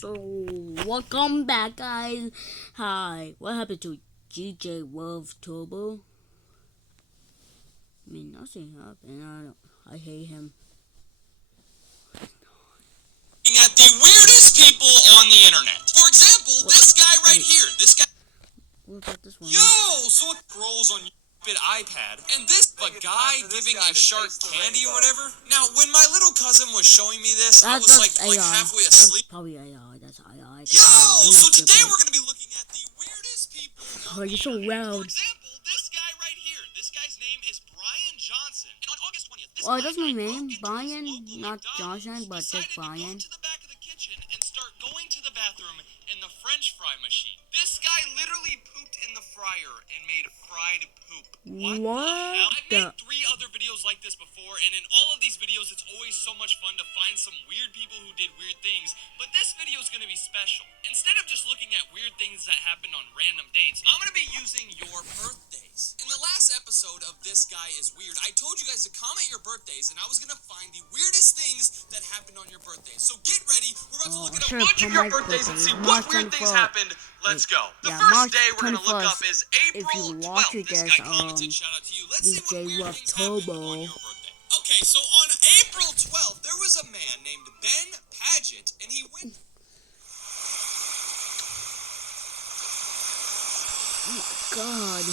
So, welcome back, guys. Hi, what happened to djlovetuboe? I mean, nothing happened. I hate him. At the weirdest people on the internet. For example, this guy right here. This guy. What about this one? Yo! So it scrolls on your stupid iPad, and this a guy giving a shark candy or whatever. Now, when my little cousin was showing me this, I was like halfway asleep. That's probably AI. That's AI. Yo! So today we're gonna be looking at the weirdest people. Oh, you're so loud. For example, this guy right here. This guy's name is Brian Johnson. And on August 20th, this that's my name, Brian, not Johnson, but just Brian. Go to the back of the kitchen and start going to the bathroom in the French fry machine. This guy literally pooped in the fryer and made fried poop. What the hell? I've made 3 other videos like this before, and in all of these videos, it's always so much fun to find some weird people who did weird things, but this video is going to be special. Instead of just looking at weird things that happened on random dates, I'm going to be using your birthdays. In the last episode of This Guy Is Weird, I told you guys to comment your birthdays, and I was going to find the weirdest things that happened on your birthdays. So get ready. We're about to look at a bunch of your birthdays and see what weird things happened. Let's go. The first day we're going to look up is April 12th. This guy commented, shout out to you. Let's see what weird things happened on your birthday. Okay, so on April 12th, there was a man named Ben Paget, and he went... Oh my god.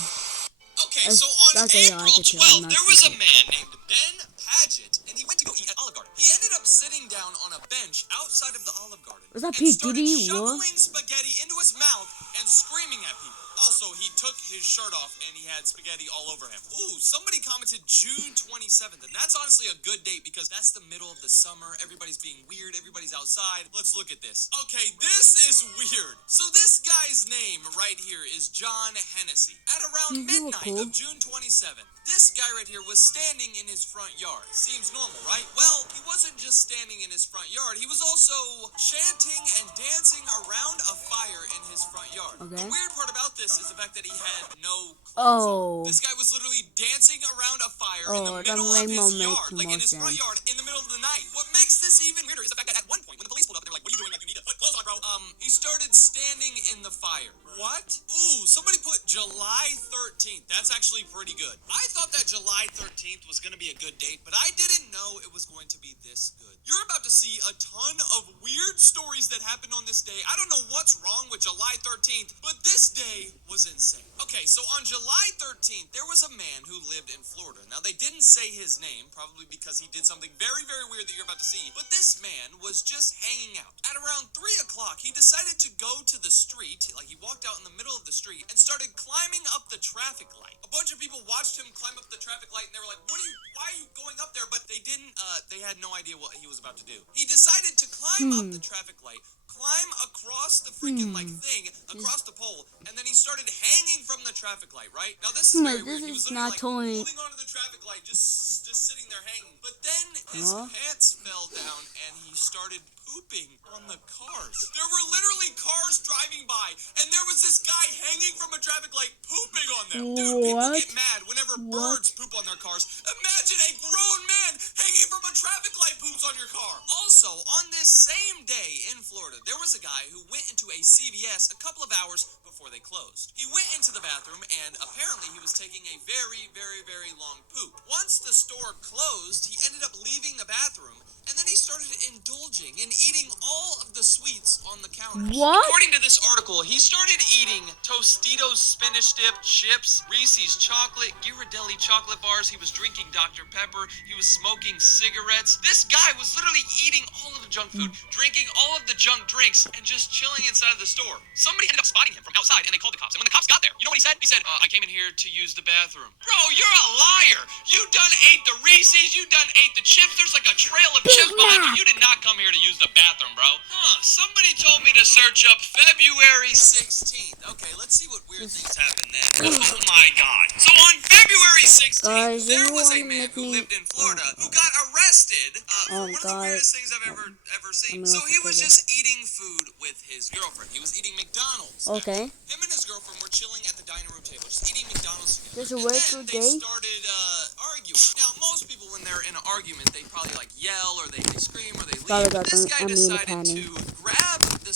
Okay, so on April 12th, there was a man named Ben Paget, and he went to go eat at Olive Garden. He ended up sitting down on a bench outside of the Olive Garden Was that and P. started Diddy? shoveling spaghetti into his mouth and screaming at people. Also, he took his shirt off and he had spaghetti all over him. Ooh, somebody commented June 27th, and that's honestly a good date because that's the middle of the summer. Everybody's being weird. Everybody's outside. Let's look at this. Okay, this is weird. So this guy's name right here is John Hennessy. At around midnight of June 27th, this guy right here was standing in his front yard. Seems normal, right? Well, he wasn't just standing in his front yard. He was also chanting and dancing around a fire in his front yard. Okay. The weird part about this is the fact that he had no clothes on. This guy was literally dancing around a fire in the middle of his yard, like in his front yard, in the middle of the night. What makes this even weirder is the fact that at one point, when the police pulled up, they were like, "What are you doing? Like, you need to put clothes on, bro." He started standing in the fire. What? Ooh, somebody put July 13th. That's actually pretty good. I thought that July 13th was going to be a good date, but I didn't know it was going to be this good. You're about to see a ton of weird stories that happened on this day. I don't know what's wrong with July 13th, but this day was insane. Okay, so on July 13th, there was a man who lived in Florida. Now, they didn't say his name, probably because he did something very, very weird that you're about to see, but this man was just hanging out. At around 3 o'clock, he decided to go to the street, like he walked out in the middle of the street and started climbing up the traffic light. A bunch of people watched him climb up the traffic light and they were like, why are you going up there? But they didn't, they had no idea what he was about to do. He decided to climb up the traffic light, climb across the freaking thing, across the pole, and then he started hanging from the traffic light, right? Now this is very weird. He was literally holding onto the traffic light, just sitting there hanging. But then his pants fell down and he started pooping on the cars. There were literally cars driving by, and there was this guy hanging from a traffic light pooping on them. Dude, people get mad whenever birds poop on their cars. Imagine a grown man hanging from a traffic light poops on your car. Also, on this same day in Florida, there was a guy who went into a CVS a couple of hours before they closed. He went into the bathroom, and apparently he was taking a very, very, very long poop. Once the store closed, he ended up leaving the bathroom, and then he started indulging and eating all of the sweets on the counter. What? According to this article, he started eating Tostitos spinach dip, chips, Reese's chocolate, Ghirardelli chocolate bars. He was drinking Dr. Pepper. He was smoking cigarettes. This guy was literally eating all of the junk food, drinking all of the junk drinks, and just chilling inside of the store. Somebody ended up spotting him from outside, and they called the cops. And when the cops got there, you know what he said? He said, I came in here to use the bathroom. Bro, you're a liar. You done ate the Reese's. You done ate the chips. There's like a trail of chips behind you. You did not come here to use the bathroom, bro. Somebody told me to search up February 16th. Okay, let's see what weird things happened then. Oh my god. So on February 16th, there was a man who lived in Florida who got arrested for one of the weirdest things I've ever seen. So he was just eating food with his girlfriend. He was eating McDonald's. Okay. Him and his girlfriend were chilling at the dining room table, just eating McDonald's together. There's a and regular then they day? started arguing. Now, most people, when they're in an argument, they probably like yell or they scream or they leave. But this guy decided to grab the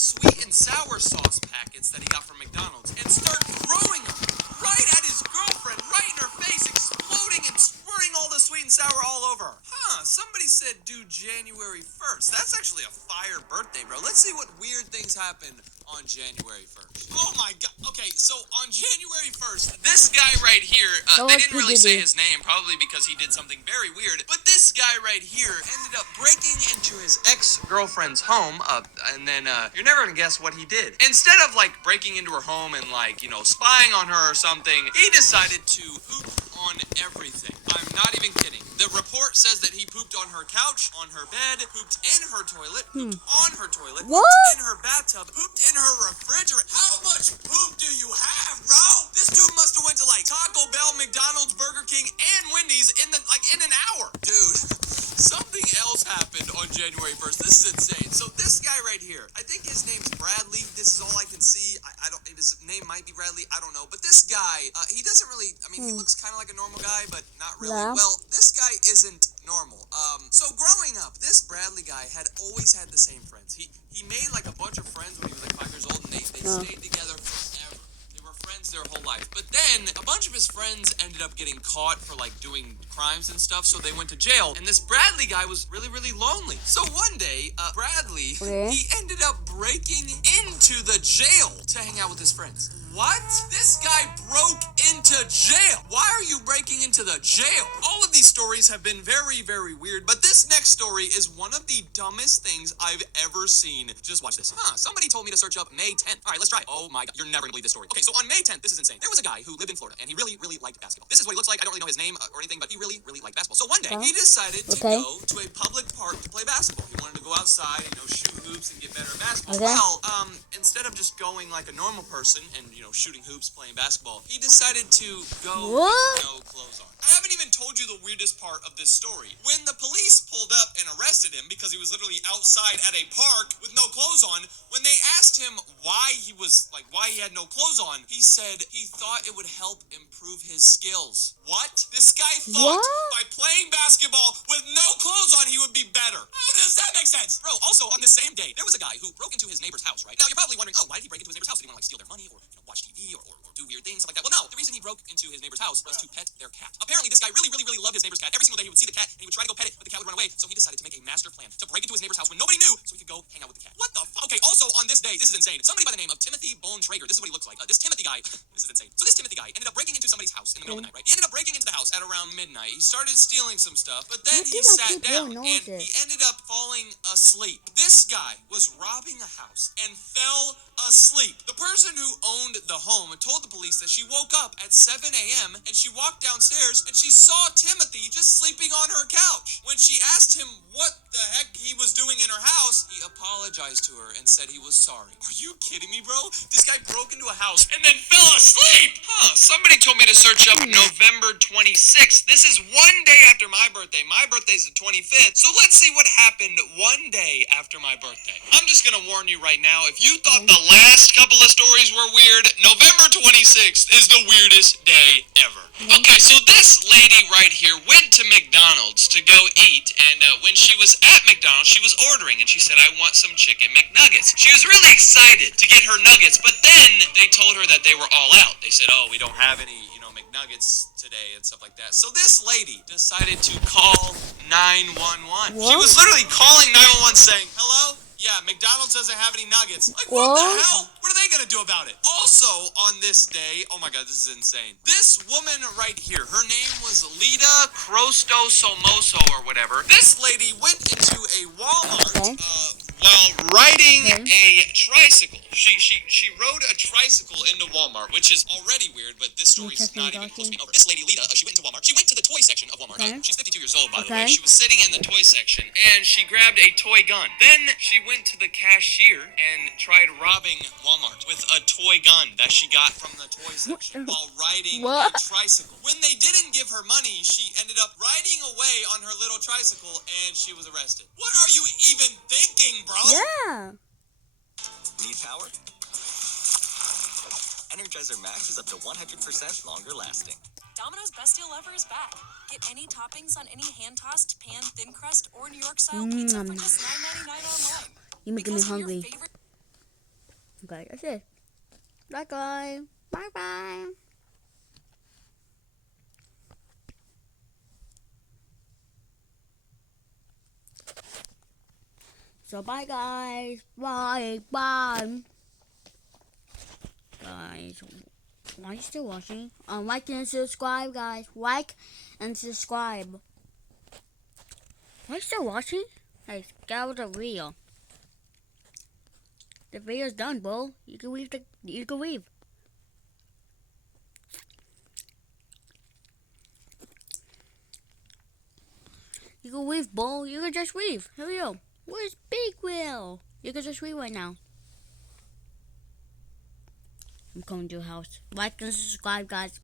bro. Let's see what weird things happened on January 1st. Oh my god. Okay, so on January 1st, this guy right here, they didn't really say his name, probably because he did something very weird, but this guy right here ended up breaking into his ex-girlfriend's home, and then, you're never gonna guess what he did. Instead of, like, breaking into her home and, like, you know, spying on her or something, he decided to poop on everything. I'm not even kidding. The report says that he pooped on her couch, on her bed, pooped in her toilet, pooped on her toilet, pooped in her bathtub, pooped in her refrigerator. How much poop do you have, bro? This dude must have went to like Taco Bell, McDonald's, Burger King, and Wendy's in an hour. Dude, something else happened on January 1st. This is insane. So this guy right here, I think his name's Bradley. This is all I can see. I don't, his name might be Bradley. I don't know. But this guy, he doesn't really, I mean, he looks kind of like a normal guy, but not really. Yeah. Well, this guy isn't normal. So growing up, this Bradley guy had always had the same friends. He made like a bunch of friends when he was like 5 years old, and they stayed together forever. They were friends their whole life. But then a bunch of his friends ended up getting caught for like doing crimes and stuff, so they went to jail. And this Bradley guy was really, really lonely. So one day, Bradley, he ended up breaking into the jail to hang out with his friends. What? This guy broke into jail. Why are you breaking into the jail? All of these stories have been very, very weird, but this next story is one of the dumbest things I've ever seen. Just watch this. Somebody told me to search up May 10th. All right, let's try it. Oh my god, you're never gonna believe this story. Okay, so on May 10th, this is insane. There was a guy who lived in Florida, and he really, really liked basketball. This is what he looks like. I don't really know his name or anything, but he really, really liked basketball. So one day, he decided to go to a public park to play basketball. He wanted to go outside and, shoot hoops and get better at basketball. Well, instead of just going like a normal person and, shooting hoops, playing basketball, he decided to go with no clothes on. I haven't even told you the weirdest part of this story. When the police pulled up and arrested him because he was literally outside at a park with no clothes on, when they asked him why he had no clothes on, he said he thought it would help improve his skills. What? This guy thought by playing basketball with no clothes on he would be better. How does that make sense? Bro, also on the same day, there was a guy who broke into his neighbor's house, right? Now you're probably wondering, why did he break into his neighbor's house? Did he want to steal their money or watch TV or do weird things, stuff like that? Well, no, the reason he broke into his neighbor's house was to pet their cat. Apparently, this guy really, really, really loved his neighbor's cat. Every single day he would see the cat and he would try to go pet it, but the cat would run away. So he decided to make a master plan to break into his neighbor's house when nobody knew so he could go hang out with the cat. What the fuck? Okay, also on this day, this is insane. Somebody by the name of Timothy Bone-Traeger, this is what he looks like. This Timothy guy, this is insane. So this Timothy guy ended up breaking into somebody's house in the middle of the night, right? He ended up breaking into the house at around midnight. He started stealing some stuff, but then he sat down and he ended up falling asleep. This guy was robbing a house and fell asleep. The person who owned the home told the police that she woke up at 7 a.m. and she walked downstairs and she saw Timothy just sleeping on her couch. When she asked him what the heck he was doing in her house, he apologized to her and said he was sorry. Are you kidding me, bro? This guy broke into a house and then fell asleep. Somebody told me to search up November 26th. This is one day after my birthday. My birthday's the 25th. So let's see what happened one day after my birthday. I'm just gonna warn you right now, if you thought the last couple of stories were weird, November 26th is the weirdest day ever. Okay, so this lady right here went to McDonald's to go eat, and when she was at McDonald's, she was ordering, and she said, I want some chicken McNuggets. She was really excited to get her nuggets, but then they told her that they were all out. They said, we don't have any, McNuggets today and stuff like that. So this lady decided to call 911. She was literally calling 911 saying, hello? Yeah, McDonald's doesn't have any nuggets. Like, what the hell? What are they gonna do about it? Also, on this day, oh my god, this is insane. This woman right here, her name was Lita Crosto Somoso or whatever. This lady went into a Walmart, while riding a tricycle. She rode a tricycle into Walmart, which is already weird, but this story's not even close to being over. This lady, Lita, she went into Walmart. She went to the toy section of Walmart. She's 52 years old, by the way. She was sitting in the toy section, and she grabbed a toy gun. Then she went to the cashier and tried robbing Walmart with a toy gun that she got from the toy section while riding a tricycle. When they didn't give her money, she ended up riding away on her little tricycle, and she was arrested. What are you even thinking, bro? Yeah. Need power? Energizer Max is up to 100% longer lasting. Domino's Best Deal Ever is back. Get any toppings on any hand-tossed, pan, thin crust, or New York-style pizza for just $9.99 online. You're making me Because of your hungry. favorite- Okay, that's it. Bye, guys. Bye-bye. So bye guys. Bye. Bye. Guys, why are you still watching? Like and subscribe, guys. Like and subscribe. Why are you still watching? Hey, get out of the video. The video's done, bro. You can leave. You can leave. You can leave, bro. You can just leave. Here we go. Where's Big Will? You can just leave right now. I'm coming to your house. Like and subscribe, guys.